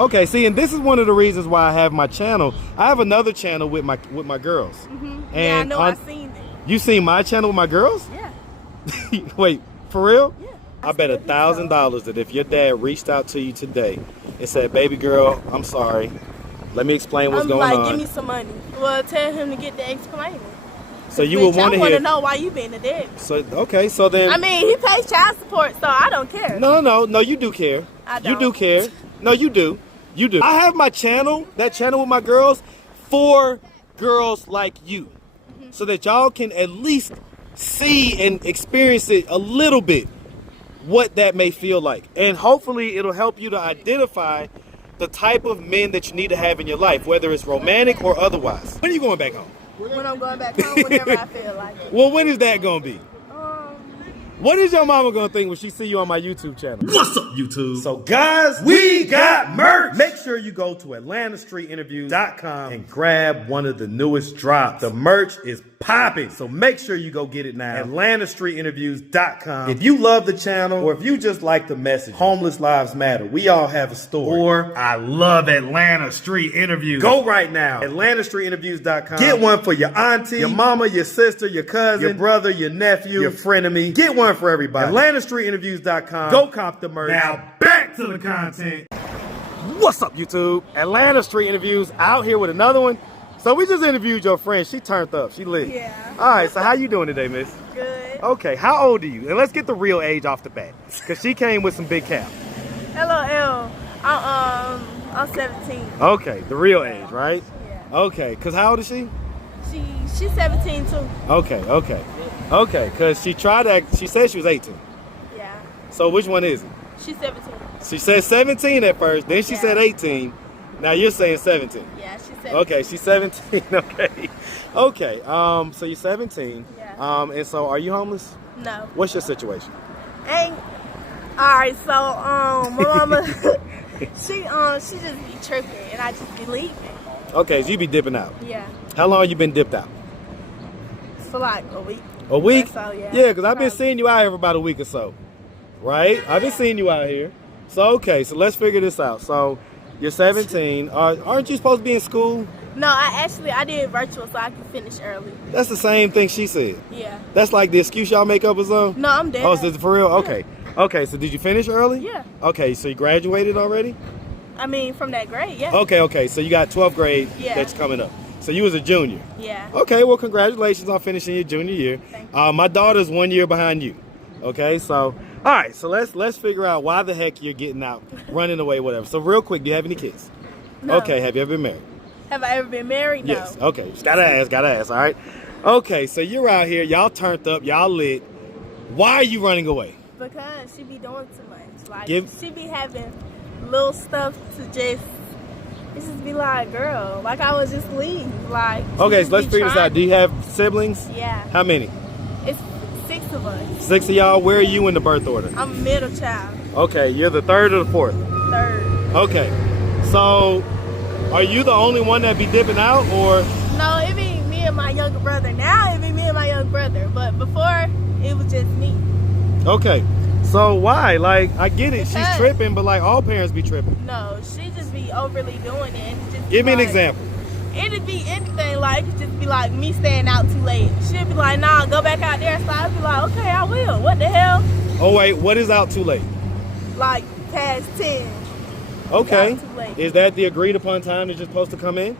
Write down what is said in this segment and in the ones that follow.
Okay, see, and this is one of the reasons why I have my channel. I have another channel with my girls. Mm-hmm. And yeah, I know. I've seen it. You seen my channel with my girls? Yeah. Wait, for real? Yeah. I bet $1,000 that if your dad reached out to you today and said, "Baby girl, I'm sorry. Let me explain what's going on." Give me some money. Well, tell him to get the explaining. So you would want to hear. I want to know why you being a dick. So okay, so then. I mean, he pays child support, so I don't care. No, you do care. I don't. You do care. No, you do. You do. I have my channel, that channel with my girls, for girls like you, so that y'all can at least see and experience it a little bit, what that may feel like, and hopefully it'll help you to identify the type of men that you need to have in your life, whether it's romantic or otherwise. When are you going back home? When I'm going back home, whenever I feel like it. Well, when is that gonna be? What is your mama gonna think when she see you on my YouTube channel? What's up, YouTube? So guys, we got merch! Make sure you go to AtlantaStreetInterviews.com and grab one of the newest drops. The merch is popping, so make sure you go get it now. AtlantaStreetInterviews.com. If you love the channel, or if you just like the message, Homeless Lives Matter, we all have a story. Or I love Atlanta Street Interviews. Go right now. AtlantaStreetInterviews.com. Get one for your auntie, your mama, your sister, your cousin, your brother, your nephew, your frenemy. Get one for everybody. AtlantaStreetInterviews.com. Go cop the merch. Now back to the content. What's up, YouTube? Atlanta Street Interviews out here with another one. So we just interviewed your friend. She turned up. She lit. Yeah. All right. So how you doing today, miss? Good. Okay. How old are you? And let's get the real age off the bat, because she came with some big cap. LOL. I'm 17. Okay. The real age, right? Yeah. Okay. Because how old is she? She's 17 too. Okay. Because she said she was 18. Yeah. So which one is it? She's 17. She said 17 at first, then she said 18. Now you're saying 17. Yeah, she's 17. Okay, she's 17. Okay. So you're 17. Yeah. And so are you homeless? No. What's your situation? Alright, so my mama she just be tripping and I just be leaving. Okay, so you be dipping out. Yeah. How long you been dipped out? For like a week. A week? So, yeah. Yeah, because I've been seeing you out here for about a week or so. Right? I've been seeing you out here. So okay, so let's figure this out. So you're 17. Aren't you supposed to be in school? No, I did virtual so I could finish early. That's the same thing she said. Yeah. That's like the excuse y'all make up or something? No, I'm dead. Oh, is this for real? Okay. Yeah. Okay, so did you finish early? Yeah. Okay, so you graduated already? I mean, from that grade, yeah. Okay, so you got 12th grade Yeah. that's coming up. So you was a junior? Yeah. Okay, well, congratulations on finishing your junior year. Thank you. My daughter's 1 year behind you. Okay, so, all right, so let's figure out why the heck you're getting out, running away, whatever. So real quick, do you have any kids? No. Okay, have you ever been married? Have I ever been married? No. Yes, okay, just gotta ask, all right? Okay, so you're out here, y'all turned up, y'all lit. Why are you running away? Because she be doing too much. Like, Give- she be having little stuff to just be like, girl, like I was just leave. Like, Okay, so let's figure this out. Do you have siblings? Yeah. How many? It's 6 of us. 6 of y'all. Where are you in the birth order? I'm a middle child. Okay, you're the third or the fourth? Third. Okay, so are you the only one that be dipping out, or? No, it be me and my younger brother. Now it be me and my younger brother. But before, it was just me. Okay, so why? Like, I get it, she's Because- tripping, but like all parents be tripping. No, she just be overly doing it. And just Give me an like- example. It'd be anything, like, it could just be like me staying out too late. She'd be like, nah, go back out there. So I'd be like, okay, I will. What the hell? Oh wait, what is out too late? Like, past 10. Okay, Out too late. is that the agreed upon time that you're supposed to come in?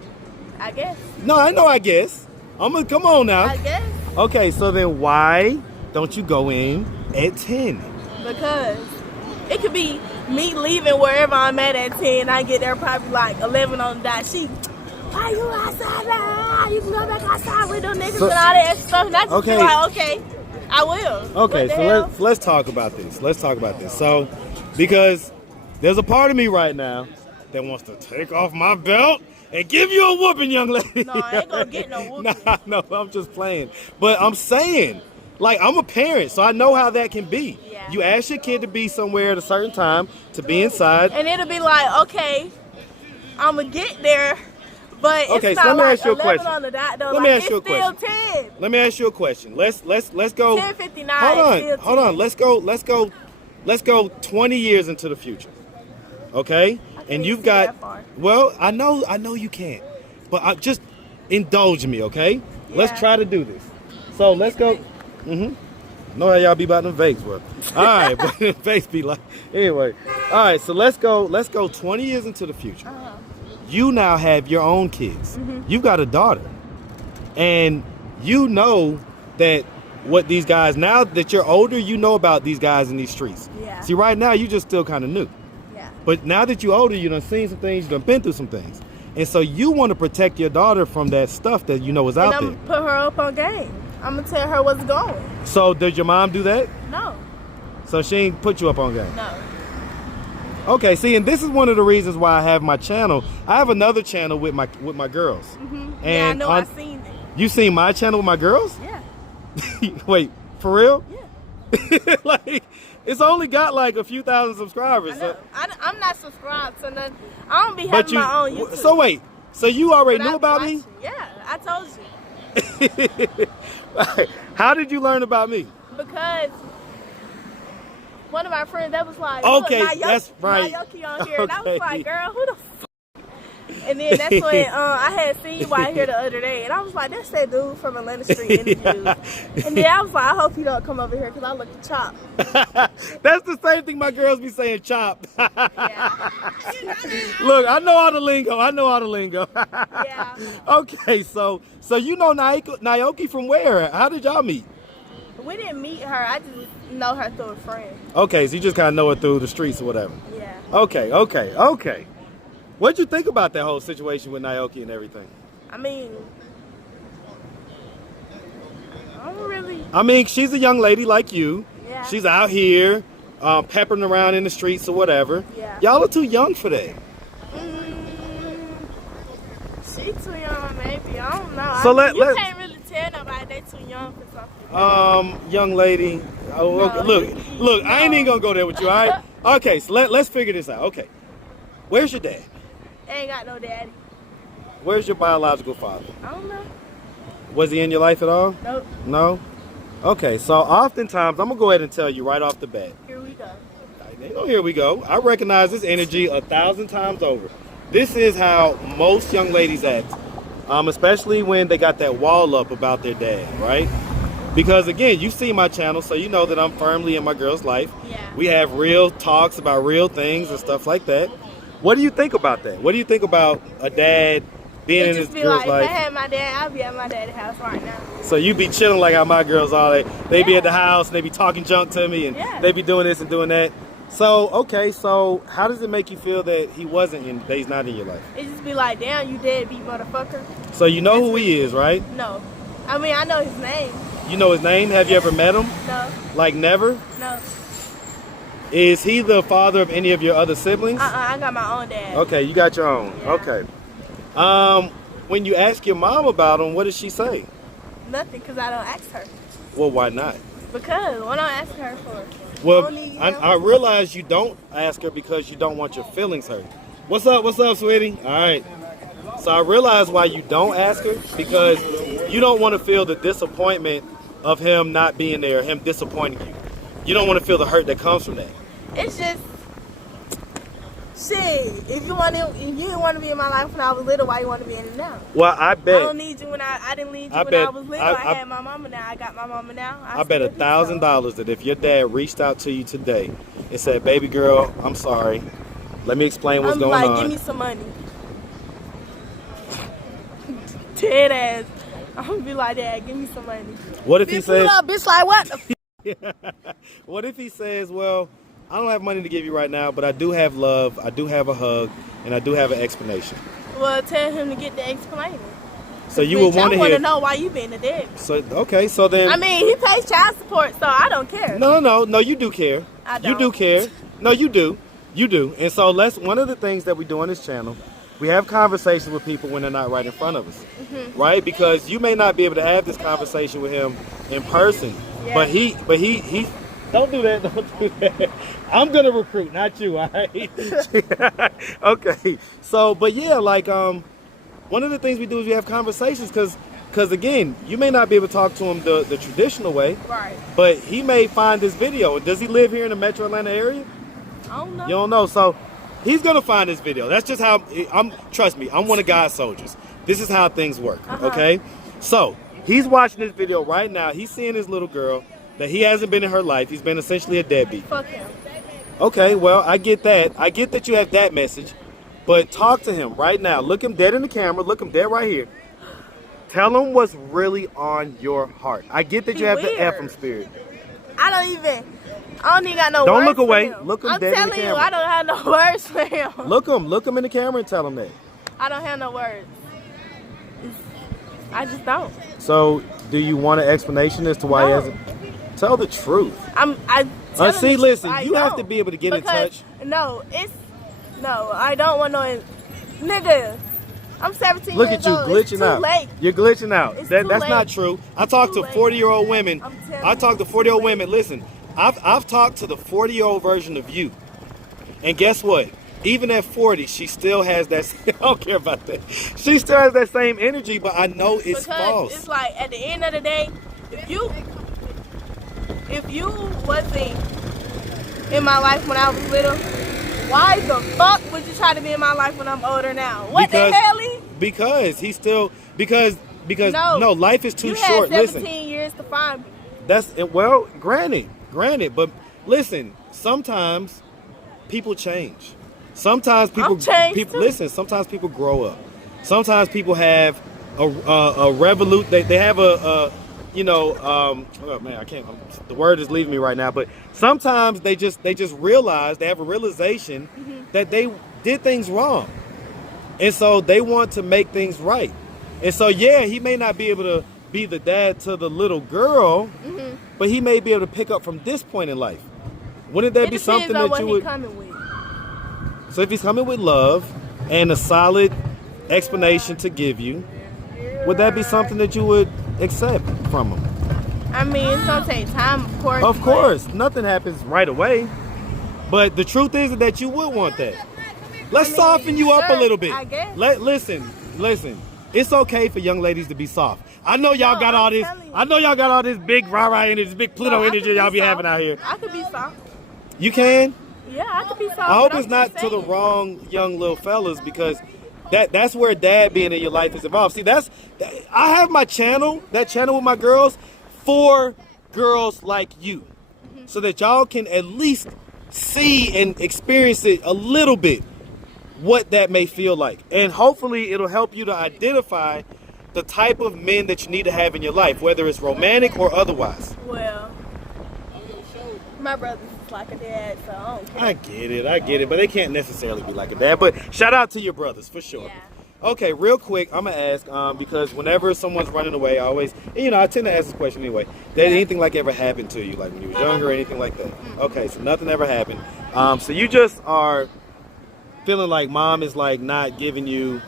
I guess. No, I know, I guess. Come on now. I guess. Okay, so then why don't you go in at 10? Because it could be me leaving wherever I'm at 10. I get there probably like 11 on the dot. She, why you outside now? You can go back outside with them niggas and all that extra stuff. And I just be like, okay, I will. Okay, What the so hell? let's talk about this. Let's talk about this. So, because there's a part of me right now that wants to take off my belt and give you a whooping, young lady. No, I ain't gonna get no whooping. No, I'm just playing. But I'm saying, like, I'm a parent, so I know how that can be. Yeah. You ask your kid to be somewhere at a certain time, to be inside. And it'll be like, okay, I'm gonna get there, but Okay, it's so not let me like ask you a 11 question. on the dot, though. Let Like, me ask you a it's still question. 10. Let me ask you a question. Let's go. 10:59. Hold on. Let's go 20 years into the future. Okay? and you've see got, that far. well, I know you can't, but just indulge me, okay? Yeah. Let's try to do this. So let's go. Know how y'all be about them vapes, bro. All right, but vapes be like, anyway. All right, so let's go 20 years into the future. You now have your own kids. You've got a daughter, and you know that what these guys, now that you're older, you know about these guys in these streets. Yeah. See, right now, you just still kind of new. Yeah. But now that you're older, you done seen some things, you done been through some things. And so you want to protect your daughter from that stuff that you know is out there. And I'm put her up on game. I'm going to tell her what's going. So did your mom do that? No. So she ain't put you up on game? No. Okay, see, and this is one of the reasons why I have my channel. I have another channel with my girls. And And I know I've seen it. You seen my channel with my girls? Yeah. Wait, for real? Yeah. Like, it's only got like a few thousand subscribers. I know. I'm not subscribed to nothing. I don't be having my own YouTube. So wait, so you already But knew I be about me? watching. Yeah, I told you. How did you learn about me? Because one of my friends, that was like, Okay, look, that's right. Nayoki on here. And I Okay. was like, girl, who the f? And then that's when I had seen you out here the other day. And I was like, that's that dude from Atlanta Street Interviews. And then I was like, I hope you don't come over here because I look chopped. That's the same thing my girls be saying, chop. Yeah. Look, I know all the lingo. Yeah. Okay, so you know Naoki from where? How did y'all meet? We didn't meet her. I just know her through a friend. Okay, so you just kind of know her through the streets or whatever. Yeah. Okay. What'd you think about that whole situation with Naoki and everything? I mean, I don't really. I mean, she's a young lady like you. Yeah. She's out here peppering around in the streets or whatever. Yeah. Y'all are too young for that. She too young, maybe. I don't know. So you can't really tell nobody they too young for something. Young lady. Oh, No, okay. Look. I ain't even gonna go there with you. All right. Okay. So let's figure this out. Okay. Where's your dad? Ain't got no daddy. Where's your biological father? I don't know. Was he in your life at all? Nope. No? Okay, so oftentimes, I'm going to go ahead and tell you right off the bat. Here we go. Ain't no here we go. I recognize this energy 1,000 times over. This is how most young ladies act, especially when they got that wall up about their dad, right? Because again, you see my channel, so you know that I'm firmly in my girl's life. Yeah. We have real talks about real things and stuff like that. What do you think about that? What do you think about a dad being in his girl's life? If I had my dad, I'd be at my dad's house right now. So you be chilling like how my girls are. They be at the house and they be talking junk to me and they be doing this and doing that. So, okay, so how does it make you feel that that he's not in your life? It just be like, damn, you deadbeat motherfucker. So you know who he is, right? No. I mean, I know his name. You know his name? Have you ever met him? No. Like never? No. Is he the father of any of your other siblings? I got my own dad. Okay, you got your own. Yeah. Okay. When you ask your mom about him, what does she say? Nothing, because I don't ask her. Well, why not? Because what I'm asking her for? Well, I realize you don't ask her because you don't want your feelings hurt. What's up, sweetie? All right. So I realize why you don't ask her, because you don't want to feel the disappointment of him not being there, him disappointing you. You don't want to feel the hurt that comes from that. It's just, shit. If you didn't want to be in my life when I was little, why you want to be in it now? Well, I bet. I don't need you when I didn't need you when I was little. I had my mama now. I got my mama now. I bet $1,000 that if your dad reached out to you today and said, "Baby girl, I'm sorry. Let me explain what's going on." Give me some money. Dead ass. I'm gonna be like, Dad, give me some money. What if he says? Bitch, like what? What if he says, "Well, I don't have money to give you right now, but I do have love, I do have a hug, and I do have an explanation." Well, tell him to get the explaining. So you would want to hear. I want to know why you being a dead. So okay, so then. I mean, he pays child support, so I don't care. No, you do care. I don't. You do care. No, you do. And so one of the things that we do on this channel, we have conversations with people when they're not right in front of us, right? Because you may not be able to have this conversation with him in person, but he don't do that. Don't do that. I'm gonna recruit, not you. All right. Okay. So, but yeah, like one of the things we do is we have conversations because again, you may not be able to talk to him the traditional way, right? But he may find this video. Does he live here in the Metro Atlanta area? I don't know. You don't know. So He's gonna find this video. That's just how trust me, I'm one of God's soldiers. This is how things work, okay? So he's watching this video right now. He's seeing his little girl that he hasn't been in her life. He's been essentially a deadbeat. Fuck him. Okay, well, I get that. I get that you have that message, but talk to him right now. Look him dead in the camera. Look him dead right here. Tell him what's really on your heart. I get that you have the Ephraim spirit. I don't even got no words. Don't look for away. him. Look him I'm dead in the telling you, camera. I don't have no words for him. Look him in the camera and tell him that. I don't have no words. I just don't. So, do you want an explanation as to why he hasn't? Tell the truth. See, listen, you have to be able to get in touch. No, I don't want no nigga. I'm 17 Look years at you old. glitching It's out. too late. You're glitching out. It's That's too not late. true. I talk to Too late. 40-year-old women. I'm telling I talk to 40-year-old women. Listen, I've talked to the 40-year-old version of you, and guess what? Even at 40, she still has that. I don't care about that. She still has that same energy, but I know it's false. It's like at the end of the day, if you wasn't in my life when I was little, why the fuck would you try to be in my life when I'm older now? What the hell? Because he's still because no, life is too you short. Had 17 Listen, years to find me. that's well, granted, but listen, sometimes people change. Sometimes people listen. Sometimes people grow up. Sometimes people have a revolute. They have oh man, I can't. The word is leaving me right now. But sometimes they just realize, they have a realization that they did things wrong, and so they want to make things right. And so yeah, he may not be able to be the dad to the little girl, but he may be able to pick up from this point in life. Wouldn't that be something that you would? Coming with. So if he's coming with love and a solid explanation to give you, would that be something that you would accept from him? I mean, it's gonna take time, of course. Of course, nothing happens right away. But the truth is that you would want that. Let's soften you up a little bit. I guess. Listen. It's okay for young ladies to be soft. I know y'all got all this. I know y'all got all this big rah-rah energy, this big Pluto energy y'all be having out here. I could be soft. You can? Yeah, I could be soft. I hope it's not to the wrong young little fellas, because that's where dad being in your life is involved. See, I have my channel, that channel with my girls, for girls like you, so that y'all can at least see and experience it a little bit, what that may feel like. And hopefully it'll help you to identify the type of men that you need to have in your life, whether it's romantic or otherwise. Well, my brother's like a dad, so I don't care. I get it, but they can't necessarily be like a dad. But shout out to your brothers, for sure. Yeah. Okay, real quick, I'm going to ask, because whenever someone's running away, I always, I tend to ask this question anyway. Did anything like ever happen to you, like when you was younger or anything like that? Okay, so nothing ever happened. So you just are feeling like mom is like not giving you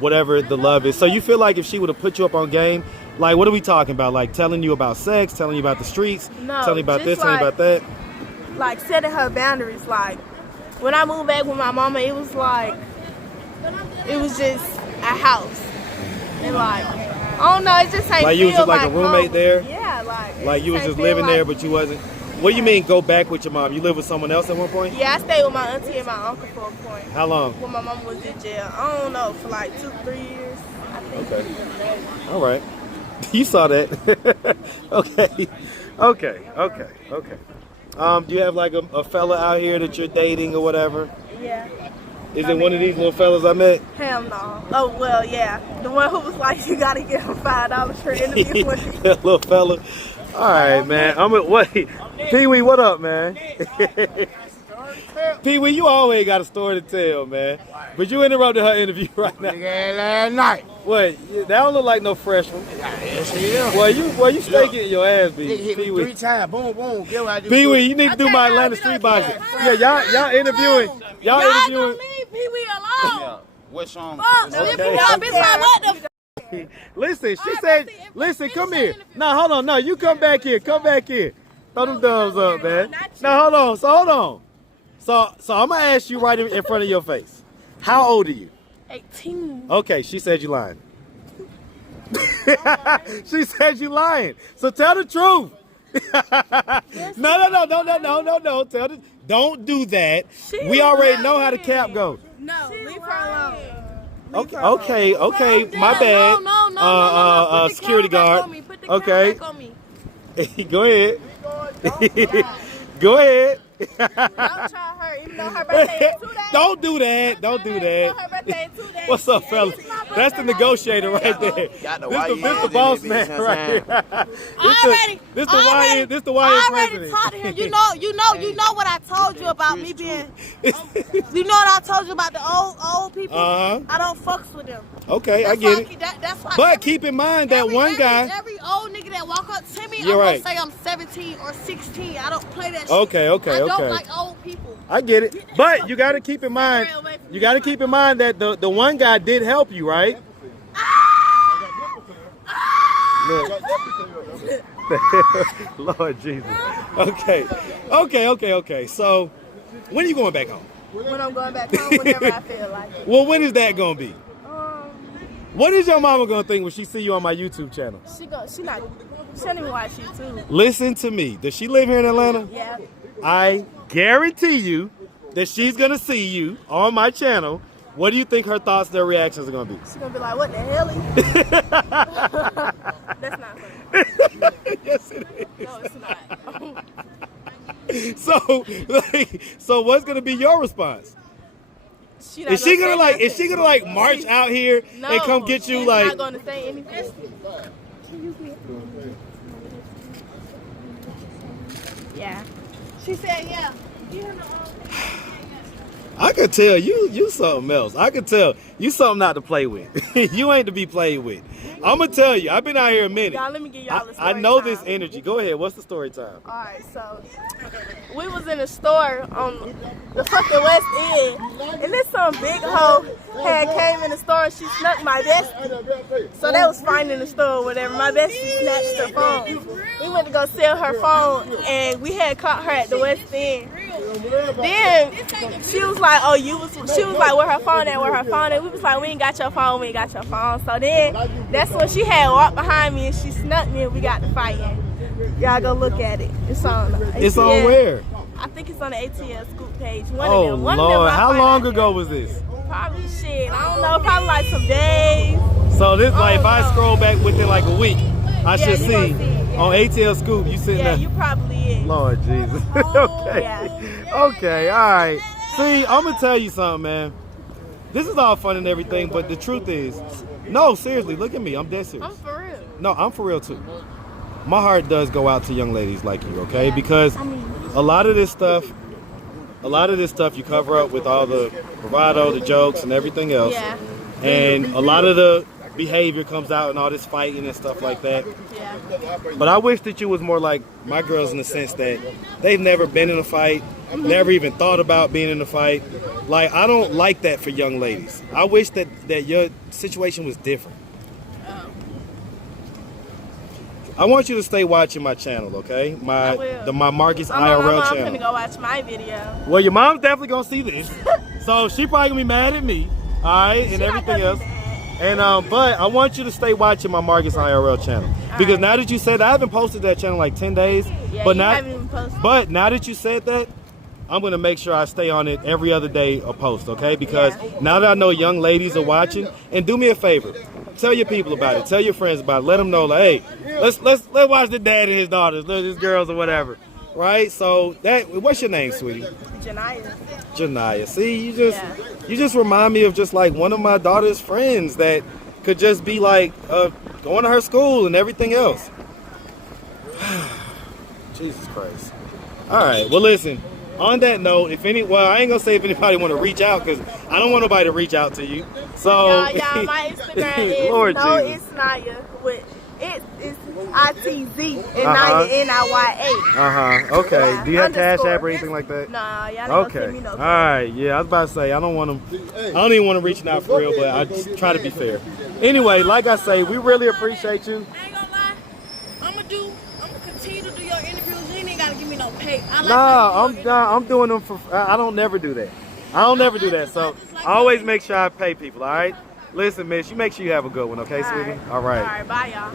whatever the love is. So you feel like if she would have put you up on game, like what are we talking about? Like telling you about sex, telling you about the streets, telling you about this, telling you about that? Like setting her boundaries. Like when I moved back with my mama, it was just a house, and like I don't know, it just ain't like you was just like a home. roommate there. Yeah, like you was just living there, but you wasn't. What do you mean go back with your mom? You lived with someone else at one point? Yeah, I stayed with my auntie and my uncle for a point. How long? When my mom was in jail, I don't know, for like 2-3 years. I think. Okay. All right. You saw that. Okay. Do you have like a fella out here that you're dating or whatever? Yeah. Is it one of these little fellas I met? Hell no. Oh, well, yeah. The one who was like, you got to give him $5 for an interview with me. That little fella. All right, man. Wait. Pee-wee, what up, man? Pee-wee, you always got a story to tell, man. But you interrupted her interview right now. Last night. What? That don't look like no fresh one. Yes, it is. Well, you straight getting your ass beat. It hit me Pee-wee. 3 times. Boom, boom. Get what I do. Pee-wee, you need to do my Atlanta street boxing. Yeah, y'all interviewing. Y'all Y'all interviewing. gonna leave Pee-wee alone. What's on? Fuck, Okay. y'all bitch like what the Listen, she said, listen, come here. No, hold on. No, you come back here. Come back here. Throw them thumbs up, man. No, hold on. So I'm going to ask you right in front of your face. How old are you? 18. Okay, she said you lying. She said you lying. So tell the truth. No. Tell Don't do that. She We already know how the lying. cap go. No, leave her alone. Okay. My bad. No. Put the Security camera back guard. on me. Put the camera Okay. back on me. Go ahead. Go ahead. Don't try her, even though her birthday is 2 days. Don't do that. Don't do that. Her birthday is 2 days. What's up, fellas? That's the negotiator right there. This the boss man right here. This the YN I already president. talked to him. You know what I told you about me being. You know what I told you about the old people. I don't fucks with them. Okay, I get it. That's why. But keep in mind that one guy. Every old nigga that walk up to me, I'm You're right. gonna say I'm 17 or 16. I don't play that shit. Okay. I don't like old people. I get it. But you got to keep in mind. You got to keep in mind that the one guy did help you, right? Look. Lord Jesus. Okay. So, when are you going back home? When I'm going back home, whenever I feel like it. Well, when is that going to be? What is your mama going to think when she see you on my YouTube channel? She don't even watch YouTube. Listen to me. Does she live here in Atlanta? Yeah. I guarantee you that she's going to see you on my channel. What do you think her thoughts, their reactions are going to be? She's going to be like, what the hell are you? That's not funny. Yes, it is. No, it's not. So what's going to be your response? Is she gonna like march out here and come get you she's like? Not gonna say anything. Yeah. She said yeah. I could tell you something else. I could tell you something not to play with. You ain't to be played with. I'm gonna tell you. I've been out here a minute. Y'all, let me give y'all the story I know time. this energy. Go ahead. What's the story time? All right, so we was in a store on the fucking West End, and this some big hoe had came in the store and she snuck my bestie. So they was fighting in the store or whatever. My bestie snatched her phone. We went to go sell her phone, and we had caught her at the West End. Then she was like, "Oh, she was like, where her phone at? Where her phone at?" We was like, "We ain't got your phone. We ain't got your phone." So then that's when she had walked behind me and she snuck me and we got to fighting. Y'all go look at it. It's on. It's on where? I think it's on the ATL Scoop page. One Oh of them. Lord, how long ago was this? Probably shit. I don't know. Probably like some days. So this like if I scroll back within like a week, I should you see gonna see it, yeah. on ATL Scoop you sitting Yeah, there. you probably is. Lord Jesus. Okay. Yeah. Okay, all right. See, I'm going to tell you something, man. This is all fun and everything, but the truth is, no, seriously, look at me. I'm dead serious. I'm for real. No, I'm for real, too. My heart does go out to young ladies like you, okay? Because a lot of this stuff you cover up with all the bravado, the jokes, and everything else. Yeah. And a lot of the behavior comes out and all this fighting and stuff like that. Yeah. But I wish that you was more like my girls in the sense that they've never been in a fight, never even thought about being in a fight. Like, I don't like that for young ladies. I wish that your situation was different. I want you to stay watching my channel, okay? My Marcus IRL channel. I'm gonna go watch my video. Well, your mom's definitely gonna see this, so she probably gonna be mad at me, all right, and everything else. And but I want you to stay watching my Marcus IRL channel because now that you said that, I haven't posted that channel like 10 days. Yeah, but now that you said that, I'm gonna make sure I stay on it every other day a post, okay? Because now that I know young ladies are watching, and do me a favor, tell your people about it, tell your friends about it, let them know like, hey, let's watch the dad and his daughters, his girls or whatever, right? So what's your name, sweetie? Janiyah. See, you just remind me of just like one of my daughter's friends that could just be like going to her school and everything else. Jesus Christ. All right. Well, listen. On that note, I ain't gonna say if anybody want to reach out because I don't want nobody to reach out to you. So, y'all, my Instagram is Lord it's Naya with it's ITZ and Naya NIYA. Okay. Do you have Cash App or anything like that? Nah, y'all ain't gonna send me no. All right. Yeah, I was about to say I don't even want to reach out for real, but I just try to be fair. Anyway, like I say, we really appreciate you. I ain't gonna lie. I'm gonna continue to do your interviews. You ain't gotta give me no pay. I'm doing them for. I don't never do that. So I always make sure I pay people. All right. Listen, miss, you make sure you have a good one, okay, sweetie? All right. All right, bye, y'all.